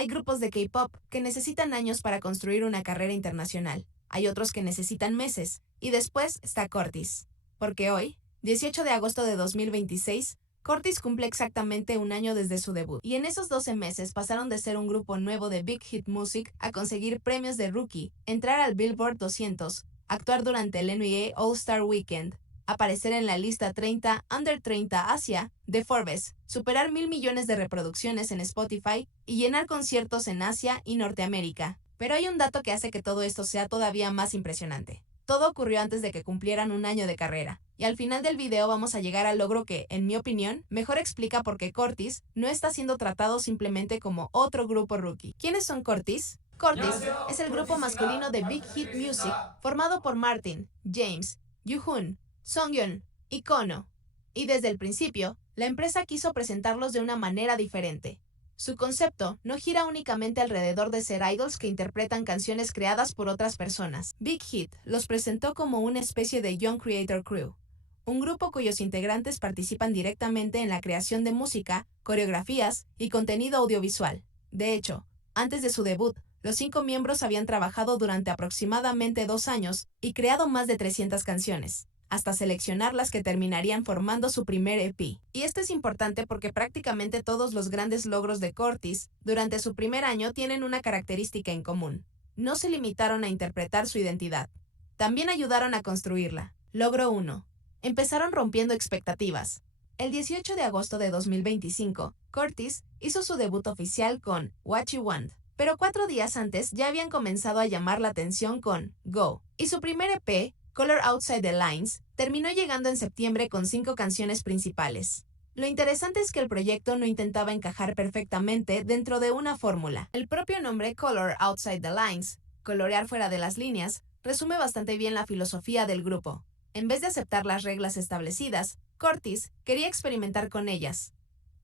Hay grupos de K-pop que necesitan años para construir una carrera internacional. Hay otros que necesitan meses. Y después está Cortis. Porque hoy, 18 de agosto de 2026, Cortis cumple exactamente un año desde su debut. Y en esos 12 meses pasaron de ser un grupo nuevo de Big Hit Music a conseguir premios de Rookie, entrar al Billboard 200, actuar durante el NBA All-Star Weekend, aparecer en la lista 30 Under 30 Asia de Forbes, superar 1.000 millones de reproducciones en Spotify y llenar conciertos en Asia y Norteamérica. Pero hay un dato que hace que todo esto sea todavía más impresionante. Todo ocurrió antes de que cumplieran un año de carrera, y al final del video vamos a llegar al logro que, en mi opinión, mejor explica por qué Cortis no está siendo tratado simplemente como otro grupo rookie. ¿Quiénes son Cortis? Cortis es el grupo masculino de Big Hit Music formado por Martin, James, Yuhun, Songyeon y Kono. Y desde el principio, la empresa quiso presentarlos de una manera diferente. Su concepto no gira únicamente alrededor de ser idols que interpretan canciones creadas por otras personas. Big Hit los presentó como una especie de Young Creator Crew, un grupo cuyos integrantes participan directamente en la creación de música, coreografías y contenido audiovisual. De hecho, antes de su debut, los 5 miembros habían trabajado durante aproximadamente 2 años y creado más de 300 canciones, hasta seleccionar las que terminarían formando su primer EP. Y esto es importante porque prácticamente todos los grandes logros de Cortis durante su primer año tienen una característica en común. No se limitaron a interpretar su identidad, también ayudaron a construirla. Logro 1. Empezaron rompiendo expectativas. El 18 de agosto de 2025, Cortis hizo su debut oficial con What You Want, pero 4 días antes ya habían comenzado a llamar la atención con Go, y su primer EP, Color Outside the Lines, terminó llegando en septiembre con 5 canciones principales. Lo interesante es que el proyecto no intentaba encajar perfectamente dentro de una fórmula. El propio nombre Color Outside the Lines, colorear fuera de las líneas, resume bastante bien la filosofía del grupo. En vez de aceptar las reglas establecidas, Cortis quería experimentar con ellas.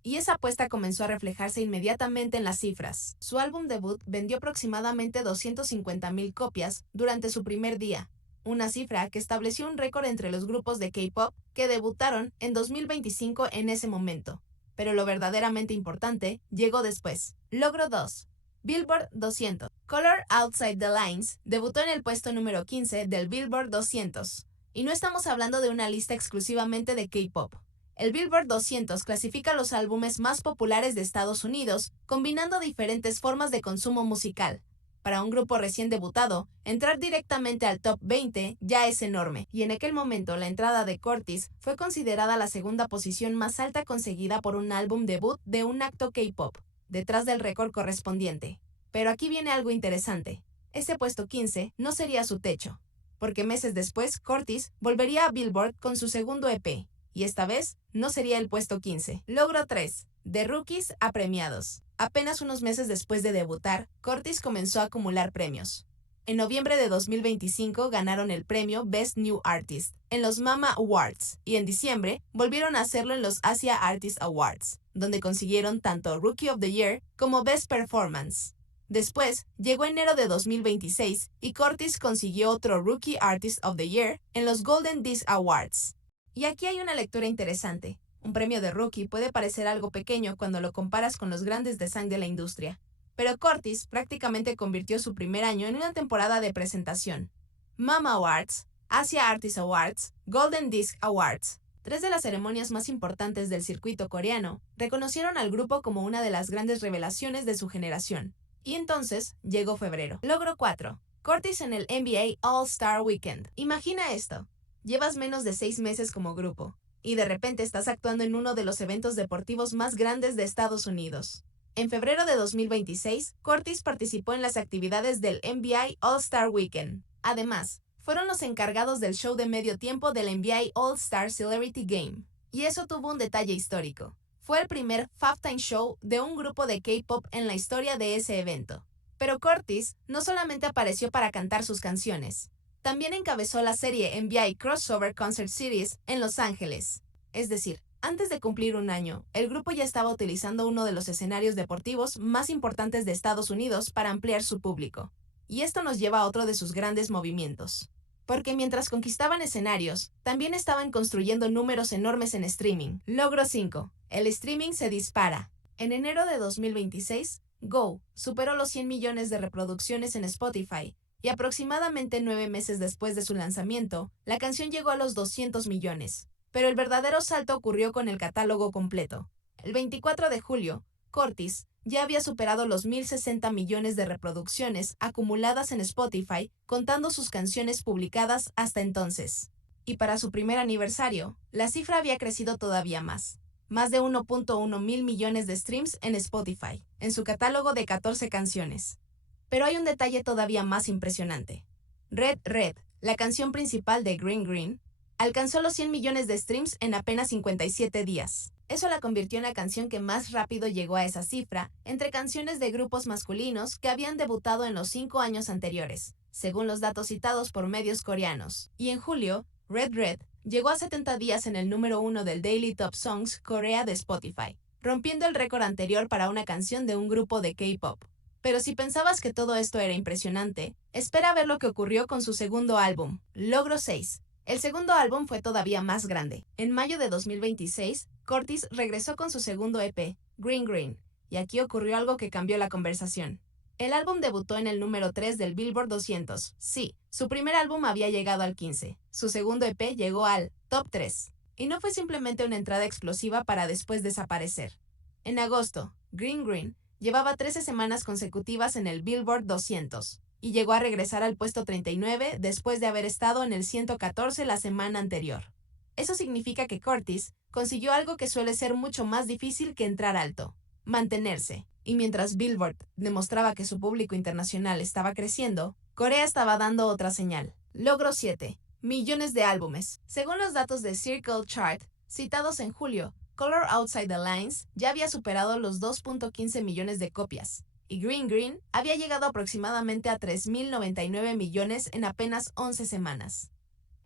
Y esa apuesta comenzó a reflejarse inmediatamente en las cifras. Su álbum debut vendió aproximadamente 250,000 copias durante su primer día, una cifra que estableció un récord entre los grupos de K-pop que debutaron en 2025 en ese momento. Pero lo verdaderamente importante llegó después. Logro 2. Billboard 200. Color Outside the Lines debutó en el puesto número 15 del Billboard 200. Y no estamos hablando de una lista exclusivamente de K-pop. El Billboard 200 clasifica los álbumes más populares de Estados Unidos, combinando diferentes formas de consumo musical. Para un grupo recién debutado, entrar directamente al top 20 ya es enorme, y en aquel momento la entrada de Cortis fue considerada la segunda posición más alta conseguida por un álbum debut de un acto K-pop, detrás del récord correspondiente. Pero aquí viene algo interesante. Ese puesto 15 no sería su techo, porque meses después Cortis volvería a Billboard con su segundo EP, y esta vez no sería el puesto 15. Logro 3. De rookies a premiados. Apenas unos meses después de debutar, Cortis comenzó a acumular premios. En noviembre de 2025 ganaron el premio Best New Artist en los Mama Awards y en diciembre volvieron a hacerlo en los Asia Artist Awards, donde consiguieron tanto Rookie of the Year como Best Performance. Después, llegó enero de 2026 y Cortis consiguió otro Rookie Artist of the Year en los Golden Disc Awards. Y aquí hay una lectura interesante. Un premio de rookie puede parecer algo pequeño cuando lo comparas con los grandes de sang de la industria, pero Cortis prácticamente convirtió su primer año en una temporada de presentación. Mama Awards, Asia Artist Awards, Golden Disc Awards, 3 de las ceremonias más importantes del circuito coreano, reconocieron al grupo como una de las grandes revelaciones de su generación. Y entonces llegó febrero. Logro 4. Cortis en el NBA All-Star Weekend. Imagina esto. Llevas menos de 6 meses como grupo, y de repente estás actuando en uno de los eventos deportivos más grandes de Estados Unidos. En febrero de 2026, Cortis participó en las actividades del NBA All-Star Weekend. Además, fueron los encargados del show de medio tiempo del NBA All-Star Celebrity Game. Y eso tuvo un detalle histórico. Fue el primer halftime show de un grupo de K-pop en la historia de ese evento. Pero Cortis no solamente apareció para cantar sus canciones, también encabezó la serie NBA Crossover Concert Series en Los Ángeles. Es decir, antes de cumplir un año, el grupo ya estaba utilizando uno de los escenarios deportivos más importantes de Estados Unidos para ampliar su público. Y esto nos lleva a otro de sus grandes movimientos. Porque mientras conquistaban escenarios, también estaban construyendo números enormes en streaming. Logro 5. El streaming se dispara. En enero de 2026, Go superó los 100 millones de reproducciones en Spotify, y aproximadamente 9 meses después de su lanzamiento, la canción llegó a los 200 millones. Pero el verdadero salto ocurrió con el catálogo completo. El 24 de julio, Curtis ya había superado los 1.060 millones de reproducciones acumuladas en Spotify, contando sus canciones publicadas hasta entonces. Y para su primer aniversario, la cifra había crecido todavía más de 1.1 mil millones de streams en Spotify, en su catálogo de 14 canciones. Pero hay un detalle todavía más impresionante. Red Red, la canción principal de Green Green, alcanzó los 100 millones de streams en apenas 57 días. Eso la convirtió en la canción que más rápido llegó a esa cifra entre canciones de grupos masculinos que habían debutado en los 5 años anteriores, según los datos citados por medios coreanos. Y en julio, Red Red llegó a 70 días en el número 1 del Daily Top Songs Corea de Spotify, rompiendo el récord anterior para una canción de un grupo de K-pop. Pero si pensabas que todo esto era impresionante, espera a ver lo que ocurrió con su segundo álbum, Logro 6. El segundo álbum fue todavía más grande. En mayo de 2026, Curtis regresó con su segundo EP, Green Green, y aquí ocurrió algo que cambió la conversación. El álbum debutó en el número 3 del Billboard 200. Sí, su primer álbum había llegado al 15. Su segundo EP llegó al Top 3. Y no fue simplemente una entrada explosiva para después desaparecer. En agosto, Green Green llevaba 13 semanas consecutivas en el Billboard 200 y llegó a regresar al puesto 39 después de haber estado en el 114 la semana anterior. Eso significa que Curtis consiguió algo que suele ser mucho más difícil que entrar alto: mantenerse. Y mientras Billboard demostraba que su público internacional estaba creciendo, Corea estaba dando otra señal. Logro 7. Millones de álbumes. Según los datos de Circle Chart, citados en julio, Color Outside the Lines ya había superado los 2.15 millones de copias, y Green Green había llegado aproximadamente a 3.099 millones en apenas 11 semanas.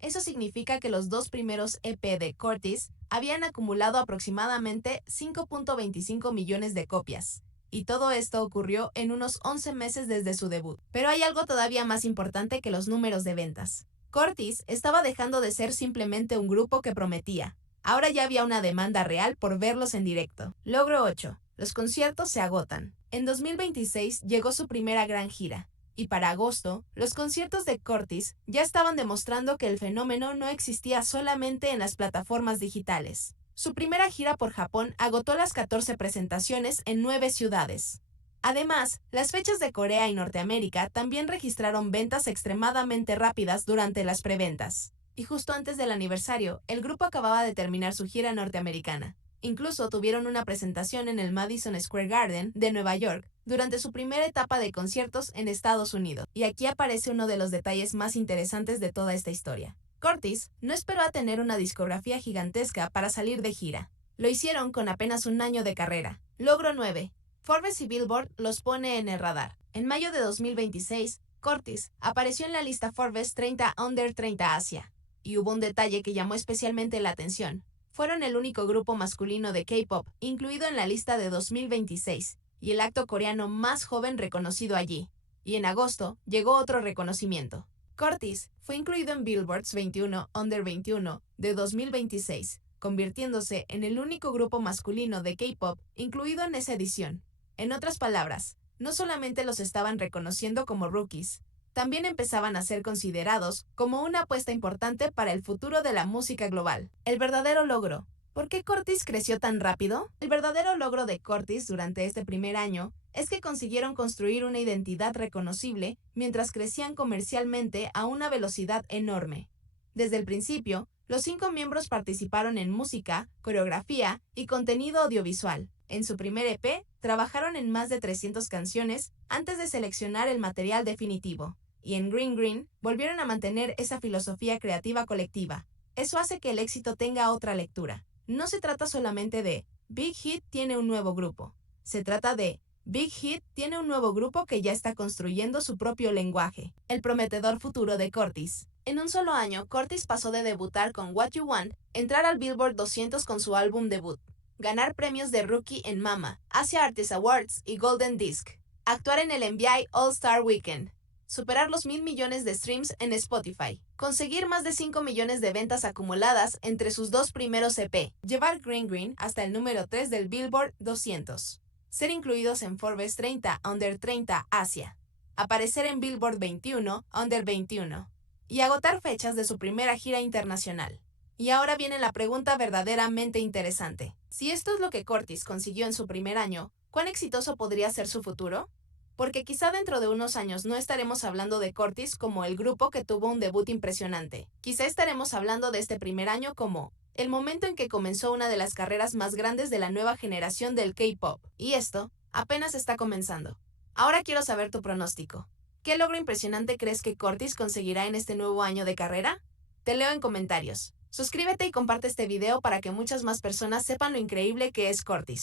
Eso significa que los dos primeros EP de Curtis habían acumulado aproximadamente 5.25 millones de copias, y todo esto ocurrió en unos 11 meses desde su debut. Pero hay algo todavía más importante que los números de ventas. Curtis estaba dejando de ser simplemente un grupo que prometía. Ahora ya había una demanda real por verlos en directo. Logro 8. Los conciertos se agotan. En 2026 llegó su primera gran gira, y para agosto, los conciertos de Curtis ya estaban demostrando que el fenómeno no existía solamente en las plataformas digitales. Su primera gira por Japón agotó las 14 presentaciones en 9 ciudades. Además, las fechas de Corea y Norteamérica también registraron ventas extremadamente rápidas durante las preventas. Y justo antes del aniversario, el grupo acababa de terminar su gira norteamericana. Incluso tuvieron una presentación en el Madison Square Garden de Nueva York durante su primera etapa de conciertos en Estados Unidos. Y aquí aparece uno de los detalles más interesantes de toda esta historia. Curtis no esperó a tener una discografía gigantesca para salir de gira. Lo hicieron con apenas un año de carrera. Logro 9. Forbes y Billboard los pone en el radar. En mayo de 2026, Curtis apareció en la lista Forbes 30 Under 30 Asia. Y hubo un detalle que llamó especialmente la atención. Fueron el único grupo masculino de K-pop incluido en la lista de 2026, y el acto coreano más joven reconocido allí. Y en agosto llegó otro reconocimiento. Curtis fue incluido en Billboard's 21 Under 21 de 2026, convirtiéndose en el único grupo masculino de K-pop incluido en esa edición. En otras palabras, no solamente los estaban reconociendo como rookies, también empezaban a ser considerados como una apuesta importante para el futuro de la música global. El verdadero logro. ¿Por qué Curtis creció tan rápido? El verdadero logro de Curtis durante este primer año es que consiguieron construir una identidad reconocible mientras crecían comercialmente a una velocidad enorme. Desde el principio, los 5 miembros participaron en música, coreografía y contenido audiovisual. En su primer EP, trabajaron en más de 300 canciones antes de seleccionar el material definitivo. Y en Green Green, volvieron a mantener esa filosofía creativa colectiva. Eso hace que el éxito tenga otra lectura. No se trata solamente de Big Hit tiene un nuevo grupo. Se trata de Big Hit tiene un nuevo grupo que ya está construyendo su propio lenguaje. El prometedor futuro de Curtis. En un solo año, Curtis pasó de debutar con What You Want, entrar al Billboard 200 con su álbum debut, ganar premios de Rookie en MAMA, Asia Artist Awards y Golden Disc, actuar en el NBA All-Star Weekend, superar los 1.000 millones de streams en Spotify, conseguir más de 5 millones de ventas acumuladas entre sus dos primeros EP, llevar Green Green hasta el número 3 del Billboard 200. ser incluidos en Forbes 30 Under 30 Asia, aparecer en Billboard 21 Under 21 y agotar fechas de su primera gira internacional. Y ahora viene la pregunta verdaderamente interesante. Si esto es lo que Curtis consiguió en su primer año, ¿cuán exitoso podría ser su futuro? Porque quizá dentro de unos años no estaremos hablando de Curtis como el grupo que tuvo un debut impresionante. Quizá estaremos hablando de este primer año como el momento en que comenzó una de las carreras más grandes de la nueva generación del K-pop. Y esto apenas está comenzando. Ahora quiero saber tu pronóstico. ¿Qué logro impresionante crees que Curtis conseguirá en este nuevo año de carrera? Te leo en comentarios. Suscríbete y comparte este video para que muchas más personas sepan lo increíble que es Curtis.